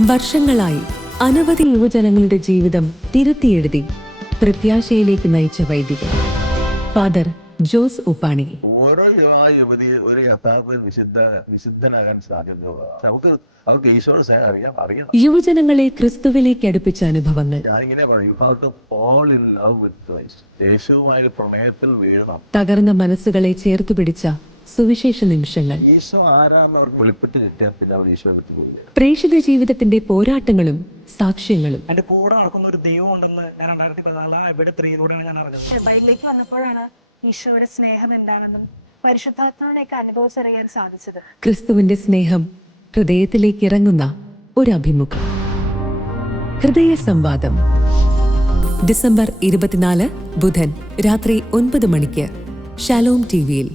വർഷങ്ങളായി അനവധി യുവജനങ്ങളുടെ ജീവിതം തിരുത്തിയെഴുതി പ്രത്യാശയിലേക്ക് നയിച്ച വൈദികൻ ഫാദർ ജോസ് ഉപ്പാണി. ഓരോ യുവതി ഒരു യഥാർത്ഥ വിശുദ്ധനാകാൻ സാധ്യത അവർക്ക് ഈശോയുടെ സ്നേഹം അറിയാം. യുവജനങ്ങളെ ക്രിസ്തുവിലേക്ക് അടുപ്പിച്ച അനുഭവങ്ങൾ. ഞാനിങ്ങനെ പറയും, fall in love with Christ. യേശുവുമായ പ്രണയത്തിൽ വീഴണം. തകർന്ന മനസ്സുകളെ ചേർത്തു പിടിച്ച സുവിശേഷ നിമിഷങ്ങൾ. ഈശോ ആരാന്ന് അവർക്ക് വെളിപ്പെട്ട് കിട്ടിയാൽ പിന്നെ അവർ ഈശോ പ്രേക്ഷിത ജീവിതത്തിന്റെ പോരാട്ടങ്ങളും സാക്ഷ്യങ്ങളും. എന്റെ കൂടെ നടക്കുന്ന ഒരു ദൈവം ഉണ്ടെന്ന് ഞാൻ 2014 ഇവിടെ 3 ഞാൻ അറിഞ്ഞത്. ബൈബിളിലേക്ക് വന്നപ്പോഴാണ് ഈശോയുടെ സ്നേഹം എന്താണെന്നും പരിശുദ്ധാത്മാവിനെയൊക്കെ അനുഭവിച്ചറിയാൻ സാധിച്ചത്. ക്രിസ്തുവിന്റെ സ്നേഹം ഹൃദയത്തിലേക്ക് ഇറങ്ങുന്ന ഒരു അഭിമുഖം. ഹൃദയ സംവാദം ഡിസംബർ 24 ബുധൻ രാത്രി 9 മണിക്ക് ഷാലോം ടിവിയിൽ.